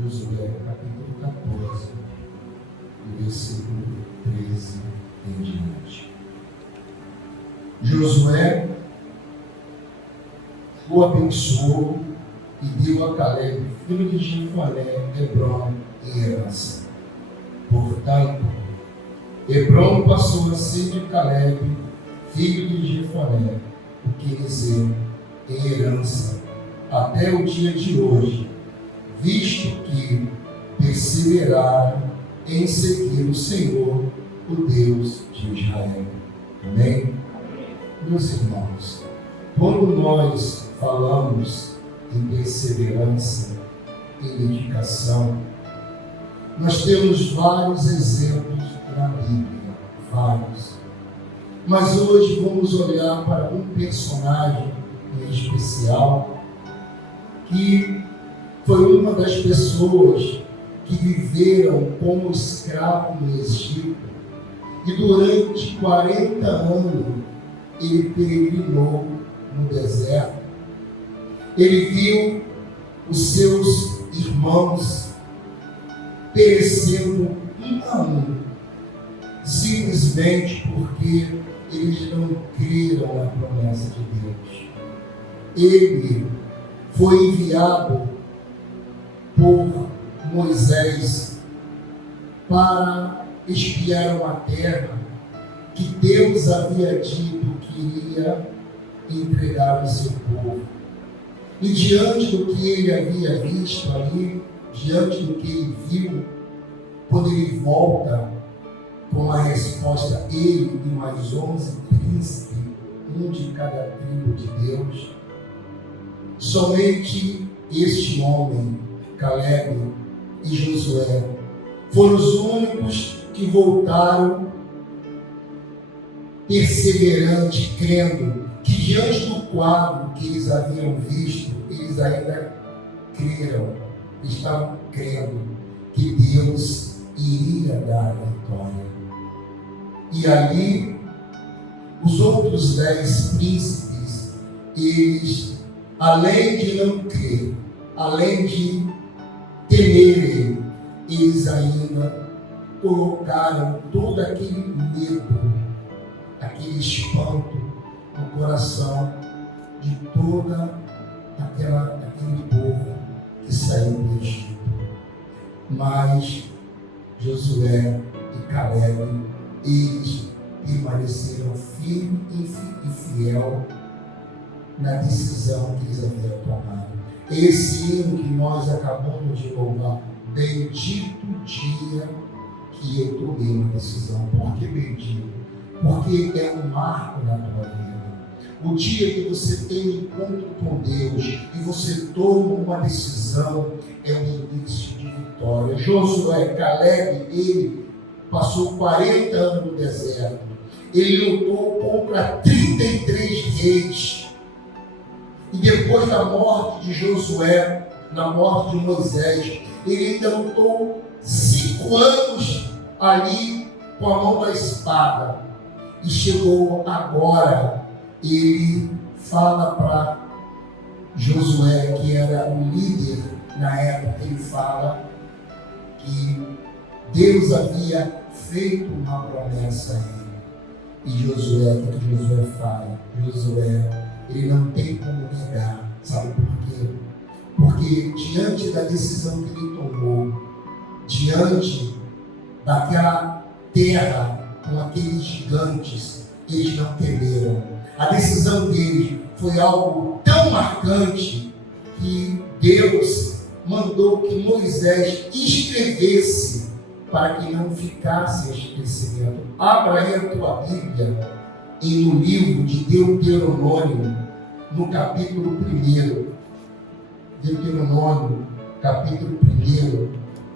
Josué, capítulo 14, do versículo 13 em diante. Josué o abençoou e deu a Caleb, filho de Jefoné, Hebrom em herança. Portanto, Hebrom passou a ser de Caleb, filho de Jefoné, o quenizeu, em herança, até o dia de hoje, visto que perseveraram em seguir o Senhor, o Deus de Israel. Amém? Meus irmãos, quando nós falamos em perseverança, em dedicação, nós temos vários exemplos na Bíblia, vários. Mas hoje vamos olhar para um personagem em especial, que foi uma das pessoas que viveram como escravo no Egito, e durante 40 anos ele peregrinou no deserto. Ele viu os seus irmãos perecendo um a um, simplesmente porque eles não creram na promessa de Deus. Ele foi enviado por Moisés para espiar uma terra que Deus havia dito que iria entregar ao seu povo. E diante do que ele havia visto ali, diante do que ele viu, quando ele volta com a resposta, ele e mais 11 príncipes, um de cada tribo de Deus, somente este homem, Caleb e Josué, foram os únicos que voltaram perseverantes, crendo que diante do quadro que eles haviam visto, eles ainda creram, estavam crendo que Deus iria dar a vitória. E ali, os outros 10 príncipes, eles, além de não crer, além de temerem, eles ainda colocaram todo aquele medo, aquele espanto no coração de toda aquele povo que saiu do Egito. Mas Josué e Caleb, eles permaneceram firmes e fiel na decisão que eles haviam tomado. Esse hino que nós acabamos de louvar, bendito o dia que eu tomei uma decisão. Por que bendito? Porque é um marco na tua vida. O dia que você tem um encontro com Deus e você toma uma decisão, é um início de vitória. Josué, Caleb, ele passou 40 anos no deserto. Ele lutou contra 33 reis. E depois da morte de Josué, na morte de Moisés, ele ainda lutou 5 anos ali com a mão da espada. E chegou agora, ele fala para Josué, que era o líder na época, ele fala que Deus havia feito uma promessa a ele. E Josué, o que Josué fala? Josué, ele não tem como negar. Sabe por quê? Porque diante da decisão que ele tomou, diante daquela terra com aqueles gigantes, eles não temeram. A decisão deles foi algo tão marcante que Deus mandou que Moisés escrevesse para que não ficasse esquecimento. Abra aí a tua Bíblia no livro de Deuteronômio, no capítulo 1. Deuteronômio, capítulo 1,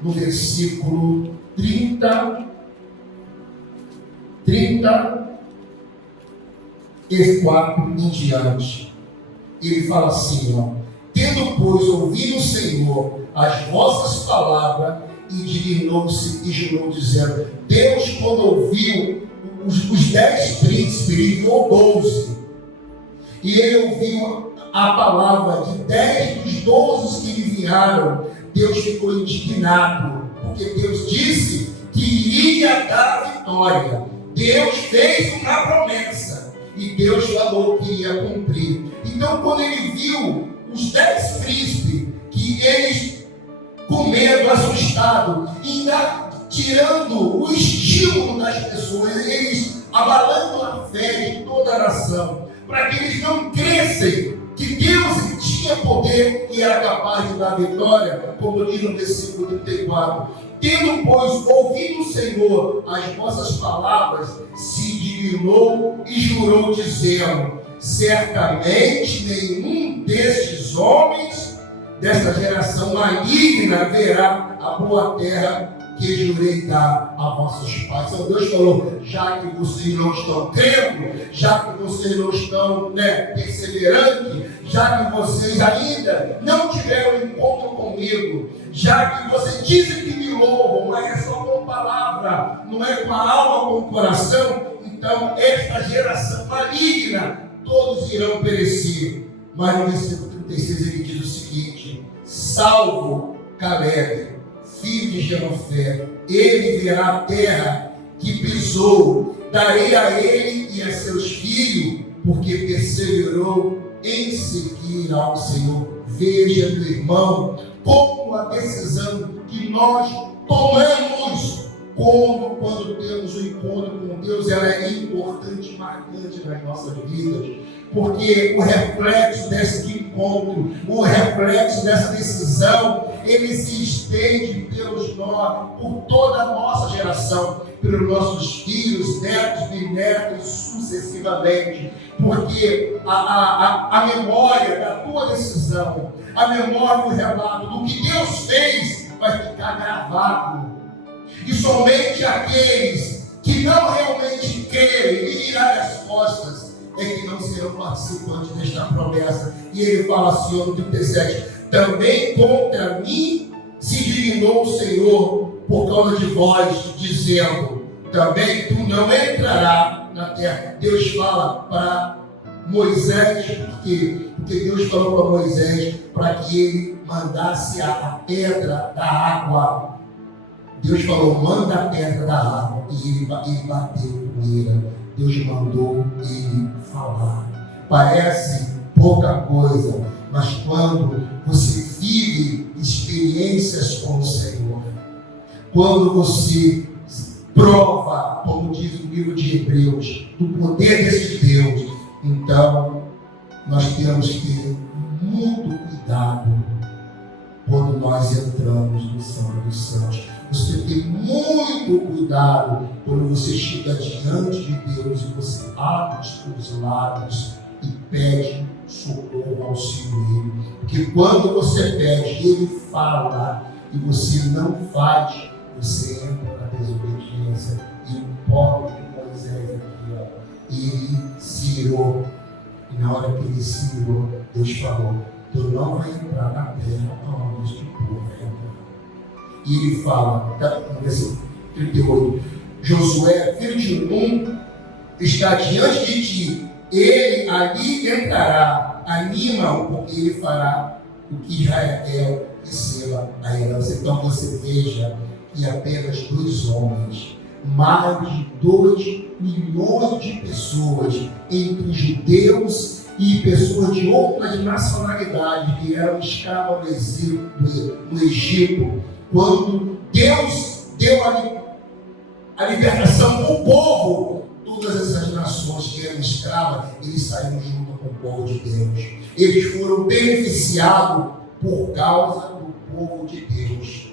no versículo 34 em diante. Ele fala assim, ó: tendo, pois, ouvido o Senhor as vossas palavras, indignou-se e jurou, dizendo: Deus, quando ouviu os 10 príncipes, ele enviou 12. E ele ouviu a palavra de 10 dos 12 que lhe enviaram Deus ficou indignado, porque Deus disse que iria dar a vitória. Deus fez uma promessa e Deus falou que iria cumprir. Então, quando ele viu os 10 príncipes, que eles com medo, assustado, ainda tirando o estímulo das pessoas, eles abalando a fé de toda a nação, para que eles não crescem que Deus tinha poder e era capaz de dar vitória, como diz no versículo 34. Tendo, pois, ouvido o Senhor as vossas palavras, se dignou e jurou, dizendo: certamente nenhum destes homens desta geração maligna verá a boa terra que jurei dar a vossos pais. Então Deus falou: já que vocês não estão crendo, já que vocês não estão perseverantes, já que vocês ainda não tiveram encontro comigo, já que vocês dizem que me louvam, mas é só com palavra, não é com a alma, com o coração, então esta geração maligna, todos irão perecer. Mas no versículo 36 ele diz o seguinte: salvo Caleb, filho de Jefté, ele verá a terra que pisou, darei a ele e a seus filhos, porque perseverou em seguir ao Senhor. Veja, meu irmão, como a decisão que nós tomamos quando temos um encontro com Deus, ela é importante e marcante nas nossas vidas, porque o reflexo desse encontro, o reflexo dessa decisão, ele se estende por toda a nossa geração, pelos nossos filhos, netos, bisnetos, sucessivamente, porque a memória da tua decisão, a memória do relato do que Deus fez, vai ficar gravado. E somente aqueles que não realmente querem e virarem as costas é que não serão participantes desta promessa. E ele fala assim no 37: também contra mim se dignou o Senhor por causa de vós, dizendo: também tu não entrarás na terra. Deus fala para Moisés, porque Deus falou para Moisés para que ele mandasse a pedra da água. Deus falou: manda a pedra da água, e ele bateu com ela. Deus mandou ele falar. Parece pouca coisa, mas quando você vive experiências com o Senhor, quando você prova, como diz o livro de Hebreus, do poder desse Deus, então nós temos que ter muito cuidado quando nós entramos no Santo dos Santos. Você tem que ter muito cuidado quando você chega diante de Deus e você abre os seus lábios e pede socorro, auxílio. Porque quando você pede, Ele fala e você não faz, você entra na desobediência. E o pobre de Moisés aqui, ele se irou. E na hora que ele se irou, Deus falou: tu não vai entrar na terra onde este povo vai entrar. E ele fala, no versículo 38, Josué, filho de Nun, está diante de ti, ele ali entrará, anima-o, porque ele fará o que Israel receba a herança. Então você veja que apenas 2 homens, mais de 2 milhões de pessoas, entre judeus e pessoas de outras nacionalidades que eram escravas no Egito, quando Deus deu a libertação para o povo, todas essas nações que eram escravas, eles saíram junto com o povo de Deus. Eles foram beneficiados por causa do povo de Deus.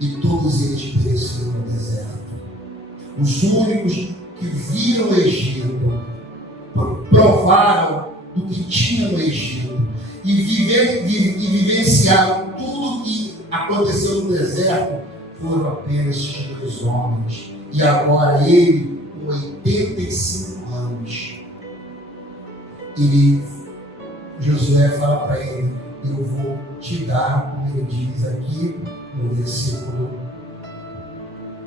E todos eles pereceram no deserto. Os únicos que viram o Egito, provaram do que tinha no Egito e vivenciaram tudo que aconteceu no deserto, foram apenas esses 2 homens. E agora ele, com 85 anos, Josué fala para ele: eu vou te dar, como ele diz aqui no versículo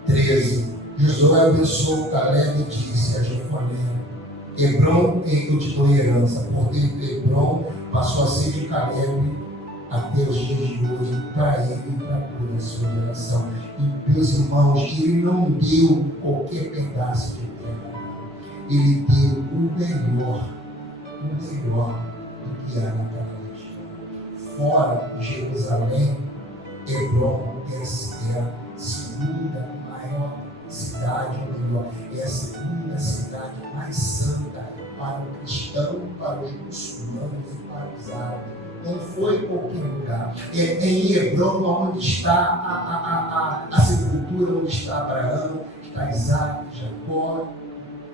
13, Josué abençoou Caleb e disse a Jofané: Hebrom em que eu te dou herança. Portanto, Hebrom passou a ser de Caleb até os dias de hoje, para ele e para toda a sua geração. E, meus irmãos, ele não deu qualquer pedaço de terra, ele deu o melhor do que há naquela região. Fora Jerusalém, Hebrom é a segunda maior cidade, ou melhor, é a segunda cidade mais santa para o cristão, para os muçulmanos e para os árabes. Não foi qualquer lugar. É em Hebrom onde está a sepultura, onde está Abraão, está Isaac, Jacó,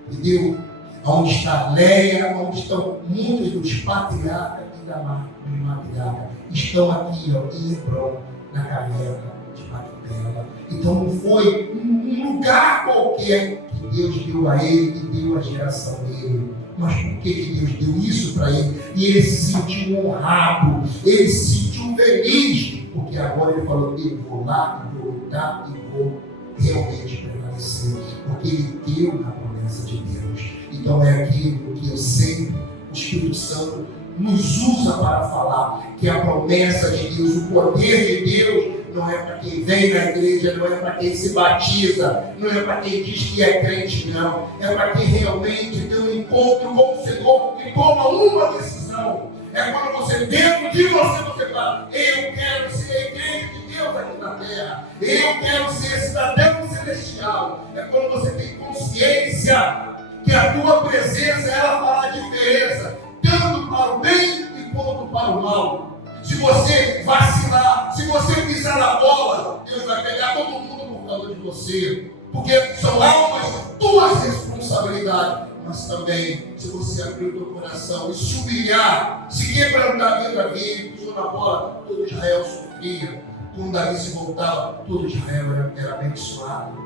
entendeu? Onde está Leia, onde estão muitos dos patriarcas e da matriarca. Estão aqui, em Hebrom, na caverna de Macpela. Então não foi um lugar qualquer que Deus deu a ele e deu a geração dele. Mas por que Deus deu isso para ele? E ele se sentiu honrado, ele se sentiu feliz, porque agora ele falou: eu vou lá, eu vou lutar e vou realmente prevalecer, porque ele deu a promessa de Deus. Então é aquilo que eu sempre, o Espírito Santo nos usa para falar, que a promessa de Deus, o poder de Deus, não é para quem vem na igreja, não é para quem se batiza, não é para quem diz que é crente, não. É para quem realmente tem um encontro com o Senhor e toma uma decisão. É quando você, dentro de você fala: eu quero ser igreja de Deus aqui na terra, eu quero ser cidadão celestial. É quando você tem consciência que a tua presença, ela fará a diferença, tanto para o bem e quanto para o mal. Se você vacilar, se você pisar na bola, Deus vai pegar todo mundo por causa de você, porque são almas tuas responsabilidades. Mas também, se você abrir o teu coração e se humilhar, se quebrantar dentro da vida, pisou na bola, todo Israel sofria. Quando Davi se voltava, todo Israel era abençoado.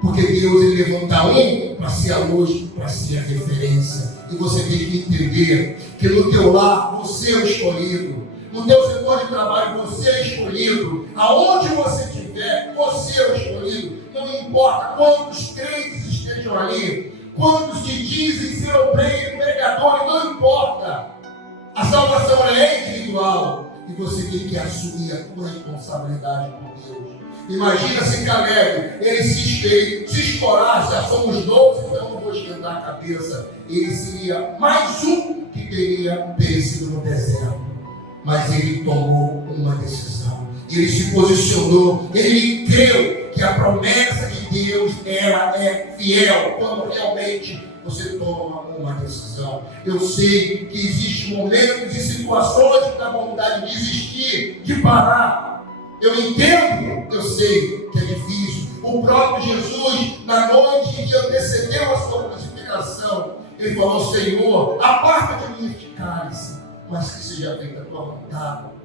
Porque Deus, ele levanta um para ser a luz, para ser a referência. E você tem que entender que no teu lar, você é o escolhido. No teu setor de trabalho, você é escolhido. Aonde você estiver, você é o escolhido. Não importa quantos crentes estejam ali, quantos que dizem ser obreiro, pregador, não importa. A salvação é individual. E você tem que assumir a tua responsabilidade com Deus. Imagina se Caleb, ele se escorasse, já somos 12, então não vou esquentar a cabeça. Ele seria mais um que teria perecido no deserto. Mas ele tomou uma decisão. Ele se posicionou, ele creu que a promessa de Deus, ela é fiel quando realmente você toma uma decisão. Eu sei que existem momentos e situações que dá vontade de desistir, de parar. Eu entendo, eu sei que é difícil. O próprio Jesus, na noite que antecedeu a sua crucificação, ele falou: Senhor, aparta de mim este cálice, mas que seja feita a tua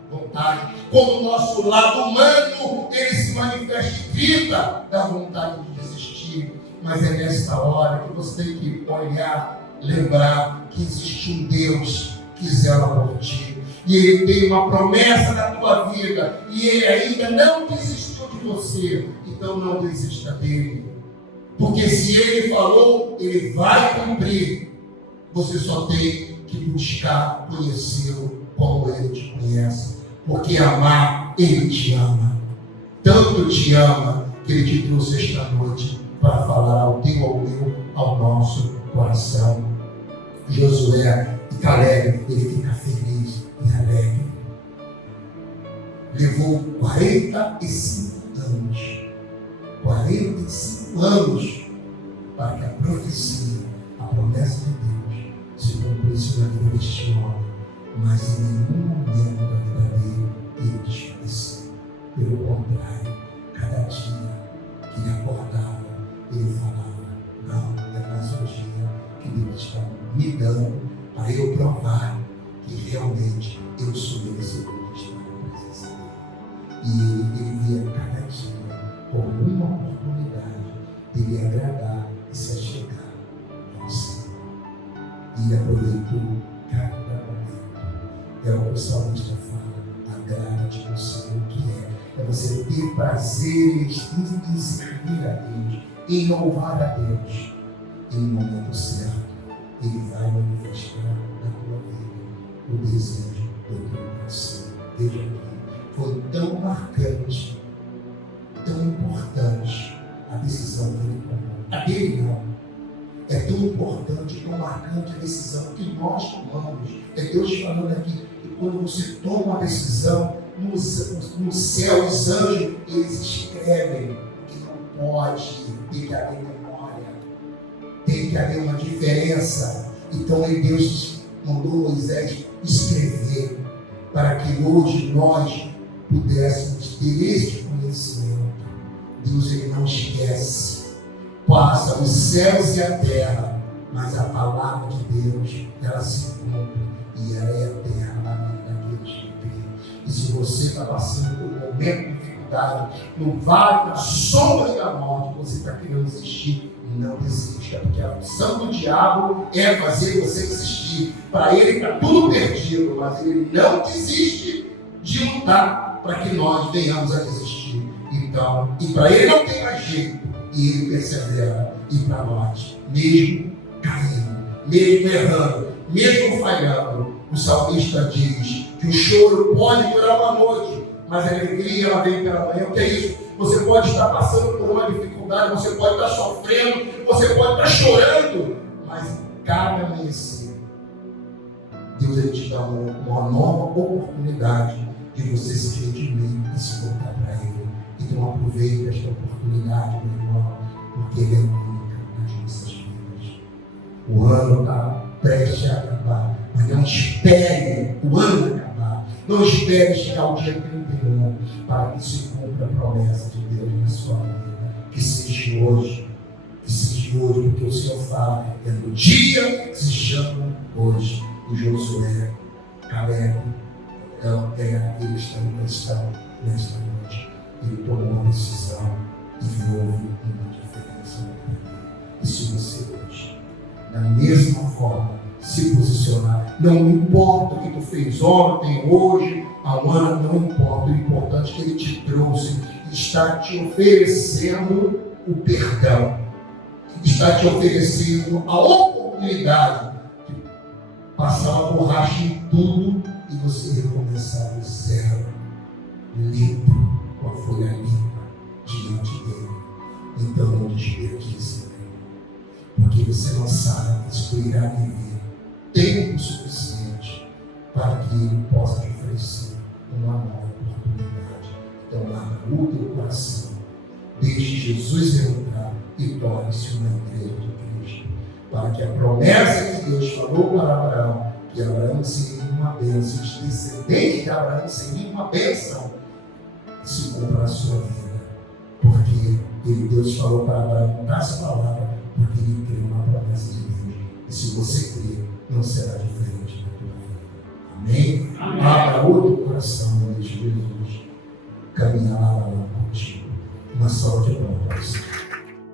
vontade. Quando o nosso lado humano, ele se manifesta e grita da vontade de desistir. Mas é nessa hora que você tem que olhar, lembrar que existe um Deus que zela por ti. E ele tem uma promessa na tua vida. E ele ainda não desistiu de você. Então não desista dele. Porque se ele falou, ele vai cumprir. Você só tem que buscar conhecê-lo como ele te conhece. Porque amar, ele te ama. Tanto te ama que ele te trouxe esta noite para falar ao teu, ao meu, ao nosso coração. Josué e Caleb, ele fica feliz e alegre. Levou 45 anos. 45 anos para que a profecia, a promessa de Deus, se cumprisse na vida deste homem. Mas em nenhum momento da vida dele ele desfaleceu. Pelo contrário, cada dia que ele acordava, ele falava: não, é mais um dia que Deus está me dando para eu provar que realmente eu sou merecedor de estar na presença dele. E ele via cada dia como uma oportunidade de lhe agradar e se achegar ao Senhor. E ele aproveitou cada momento. É o que o salmista fala: agrada-te do Senhor, que é você ter prazeres em servir a Deus, em louvar a Deus. E no momento certo, ele vai manifestar na tua vida o desejo do teu coração. Veja aqui, foi tão marcante, tão importante a decisão que ele tomou. A dele não. É tão importante, tão marcante a decisão que nós tomamos. É Deus falando aqui que quando você toma uma decisão, no céu os anjos, eles escrevem que não pode, tem que haver memória, tem que haver uma diferença. Então aí Deus mandou Moisés escrever para que hoje nós pudéssemos ter esse conhecimento. Deus ele não esquece. Passa os céus e a terra, mas a palavra de Deus, ela se cumpre e ela é eterna na vida daqueles que creem. E se você está passando por um momento de dificuldade, no vale da sombra e da morte, você está querendo desistir, não desista, porque a função do diabo é fazer você desistir. Para ele está tudo perdido, mas ele não desiste de lutar para que nós venhamos a desistir. Então, e para ele não tem mais jeito. E ele persevera. E para nós, mesmo caindo, mesmo errando, mesmo falhando, o salmista diz que o choro pode durar uma noite, mas a alegria ela vem pela manhã. O que é isso? Você pode estar passando por uma dificuldade, você pode estar sofrendo, você pode estar chorando, mas cada amanhecer, Deus ele te dá uma nova oportunidade de você se redimir e se voltar para Ele. Então aproveite esta oportunidade, meu irmão, porque Ele é único nas nossas vidas. O ano está prestes a acabar, mas não espere o ano acabar. Não espere chegar o dia 31 para que se cumpra a promessa de Deus na sua vida. Que seja hoje, porque o Senhor fala, é no dia que se chama hoje. E Josué, Caleb, eles estão cristãos nesta noite. Ele tomou uma decisão e houve uma diferença na vida. E se você hoje, da mesma forma, se posicionar, não importa o que tu fez ontem, hoje, há um ano, não importa. O importante é que Ele te trouxe, está te oferecendo o perdão, está te oferecendo a oportunidade de passar uma borracha em tudo e você recomeçar do zero, limpo, com a folha limpa diante dele. Então não desperdice, porque você não sabe se tu irá viver tempo suficiente para que ele possa te oferecer uma nova oportunidade. Então abra o teu coração, deixe Jesus entrar e torne-se uma igreja de Cristo, para que a promessa que Deus falou para Abraão, que Abraão seria uma bênção, os descendentes de Abraão seriam uma bênção, se cumpra a sua vida. Porque Deus falou para Abraão, dá essa palavra, porque ele creu na promessa de Deus. E se você crer, não será diferente da tua vida. Amém? Amém. Abra outro coração, meu Deus, Jesus. Caminhar lá contigo. Uma salva de palmas.